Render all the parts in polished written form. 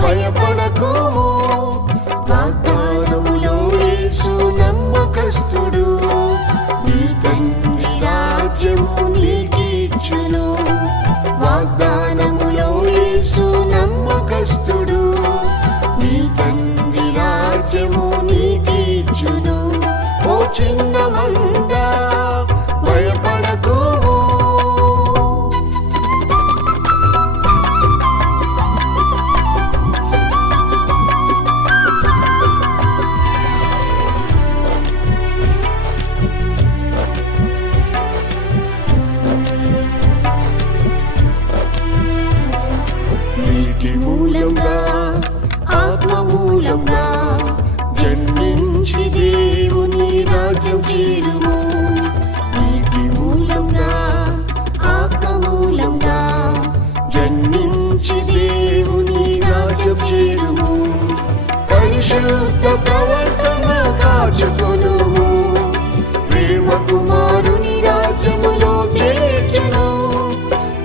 భయపడకుము, వాగ్దానములో యేసు నమ్మకస్తుడు. నీ తండ్రి రాజ్యము నీకిచ్చును, వాగ్దానములో యేసు నమ్మకస్తుడు. నీ తండ్రి రాజ్యము నీకిచ్చును. ఓ చిన్న మంద భయపడకుము. నీటి మూలంగా ఆత్మ మూలంగా జన్మించి దేవుని రాజ్యం చేరుము. నీటి మూలంగా ఆత్మ మూలంగా జన్మించి దేవుని రాజ్యం చేరుము. పరిశుద్ధ ప్రవర్తన కాచుకొనుము, ప్రేమ కుమారుని రాజ్యములో చేర్చును.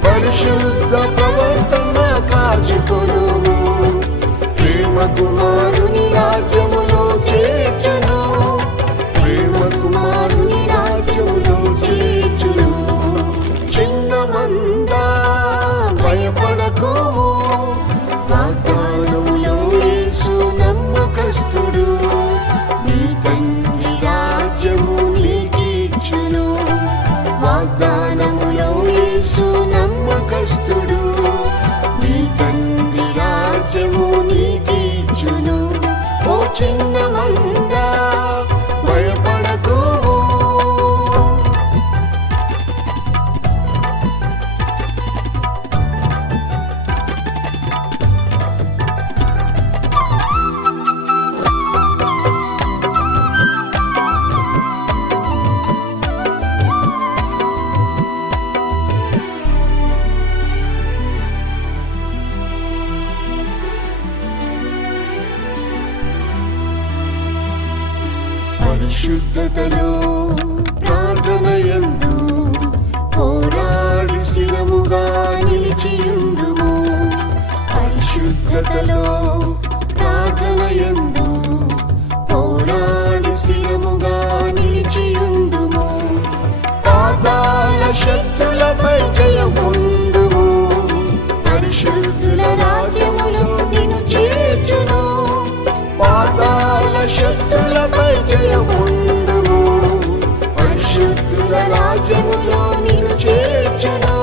పరిశుద్ధ ప్రవర్తన కాచుకొనుము, ప్రేమ కుమారుని రాజ్యములో చేర్చును. ప్రేమ కుమారుని రాజ్యములో చేర్చును. చిన్న మంద భయపడకుము, వాగ్దానములో యేసు నమ్మకస్తుడు. నీ తండ్రి రాజ్యము నీకిచ్చును, వాగ్దానములో యేసు నమ్మకస్తుడు. నీ తండ్రి రాజ్యము నీకిచ్చును. ఓ చిన్న మంద భయపడకుము. పరిశుద్ధతలో ప్రార్థనయందు పోరాడి స్థిరముగా నిలిచియుండుము. పరిశుద్ధతలో ప్రార్థనయందు పోరాడి స్థిరముగా నిలిచియుండుము. పాతాళ శక్తులపై జయముందుము, పరిశుద్ధుల రాజ్యములో నిన్ను చేర్చును. పాతాళ శక్తులపై జయముందుము, పరిశుద్ధుల రాజ్యములో నిన్ను చేర్చును.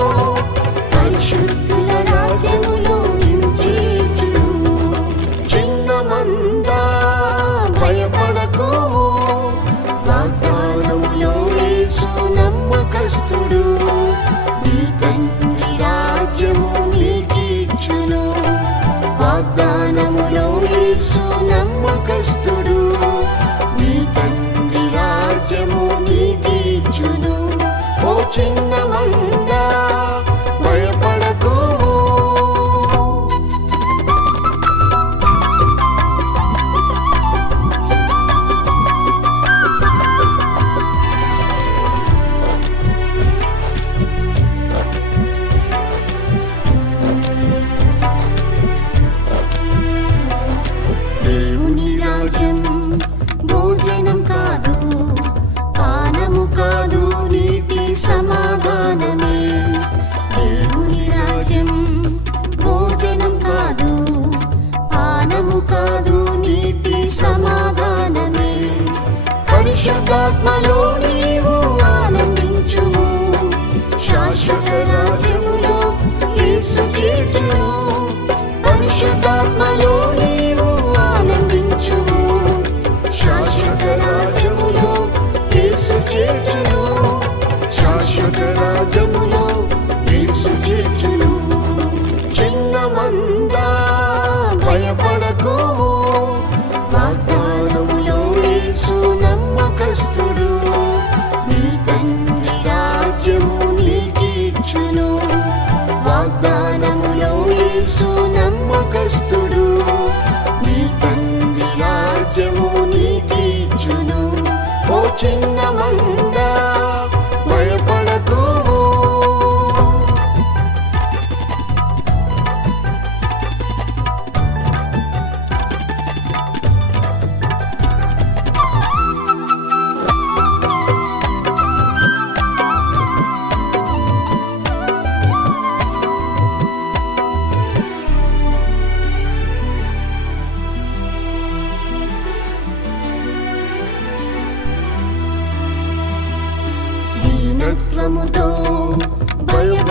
పరిశుద్ధుల రాజ్యములో నిన్ను చేర్చును. చిన్న మంద భయపడకుము, వాగ్దానములో యేసు నమ్మకస్తుడు. నీ తండ్రి రాజ్యము నీకిచ్చును, వాగ్దానములో యేసు నమ్మకస్తుడు. నీ తండ్రి రాజ్యము నీకిచ్చును. ఓ చిన్న మంద భయపడకుము.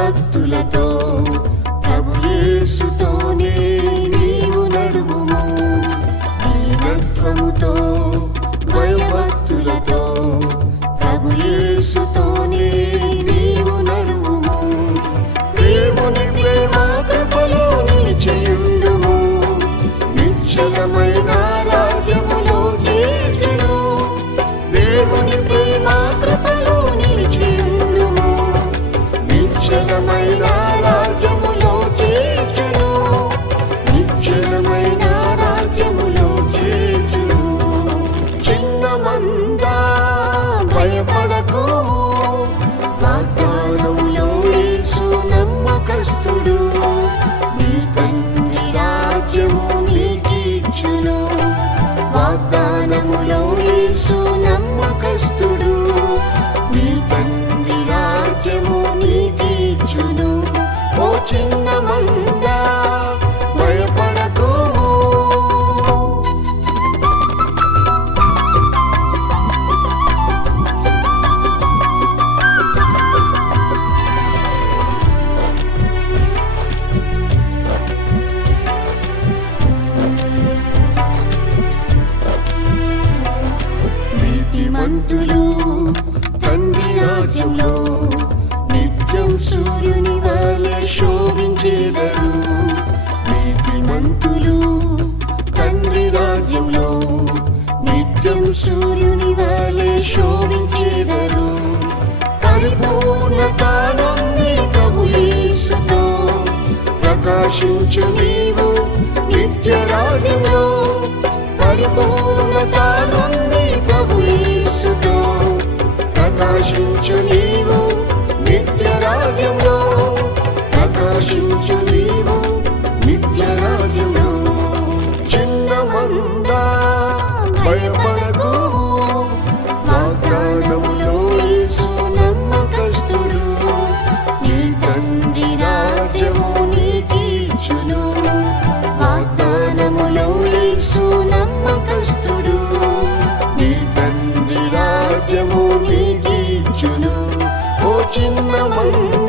భయభక్తులతో ప్రభు యేసుతోనే నీవు నడువుము. దీనత్వముతో భయభక్తులతో ప్రభు యేసుతోనే నీవు నడువుము. దేవుని ప్రేమ కృపలో నిలిచియుండుము. నిశ్చలమైన రాజ్యములో చేర్చును. దేవుని ప్రేమ కృపలో నిలిచియుండుము. నిశ్చలమైన రాజ్యములో చేర్చును. నిశ్చలమైన రాజ్యములో చేర్చును. చిన్న మంద భయపడకుము. వాగ్దానములో యేసు నమ్మకస్తుడు. నీ తండ్రి రాజ్యము నీకిచ్చును. వాగ్దానములో యేసు నమ్మకస్తుడు. నీ తండ్రి రాజ్యము నీకిచ్చును. ఓ చిన్న మంద భయపడకుము. నీతిమంతులు తండ్రి రాజ్యంలో నిత్యం సూర్యుని వలె శోభించెదరు. నీతిమంతులు తండ్రి రాజ్యంలో నిత్యం సూర్యుని వలె శోభించెదరు. పరిపూర్ణత నొంది ప్రభు యేసుతో ప్రకాశించు నీవు నిత్య రాజ్యంలో. పరిపూర్ణత నొంది ప్రభు యేసుతో ప్రకాశించు నీవు నిత్య రాజ్యంలో. ప్రకాశించు నీవు నిత్య రాజ్యంలో. చిన్న మంద భయపడకుము. వాగ్దానములో యేసు నమ్మకస్తుడు. నీ తండ్రి రాజ్యము నీకిచ్చును. వాగ్దానములో యేసు నమ్మకస్తుడు. నీ తండ్రి రాజ్యము నీకిచ్చును. ఓ చిన్న మంద